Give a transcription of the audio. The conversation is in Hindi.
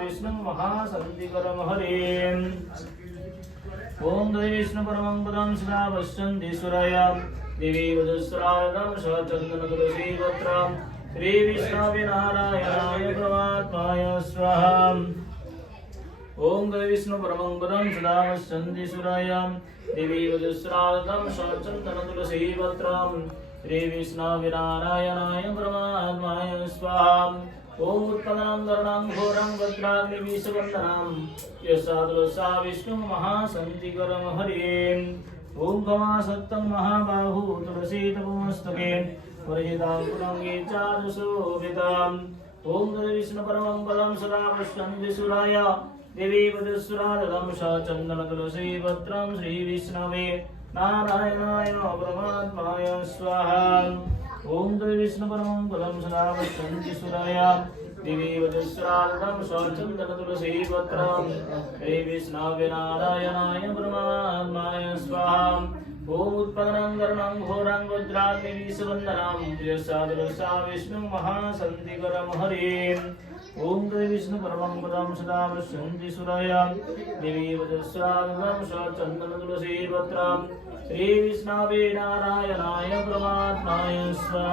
विष्णु महासंधिकरम हरे। ओम देवी विष्णु परमं पदं सदा पश्यन्ति सुराया देवी वजस्रादं चंदन तुलसी पत्रं श्री विष्णवे नारायणाय परमात्माय स्वाहा। ओम देवी विष्णु परमं पदं सदा पश्यन्ति सुराया देवी वजस्रादं चंदन तुलसी पत्रं श्री विष्णवे नारायणाय परमात्माय स्वाहा। ओम उत्पन्नं गरुणं घोरं वज्राग्निविषवन्दनं यस्सादुलसा विष्णु महासंधिकरं हरे। ओम गवासक्तं महाबाहु तुलसी तपोमस्तके परिचितां पुरंगे चारुशोभिताम्। ओम विष्णु परमं पदं सदा पश्यन्ति सुराया देवी वजस्रादं चंदन तुलसी पत्रं श्री विष्णवे नारायणाय परमात्माय स्वाहा। ओम विष्णु परमं पदं सदा पश्यन्ति सुराया देवी वजस्रादं चंदन तुलसी पत्रं श्री विष्णवे नारायणाय परमात्माय स्वाहा। ओम उत्पन्नं गरुणं घोरं वज्राग्निविषवन्दनं यस्सादुलसा विष्णु महासंधिकरं हरे। ओम विष्णु परमं पदं सदा पश्यन्ति सुराया देवी वजस्रादं चंदन तुलसी पत्रं श्री विष्णवे नारायणाय परमात्माय स्वाहा।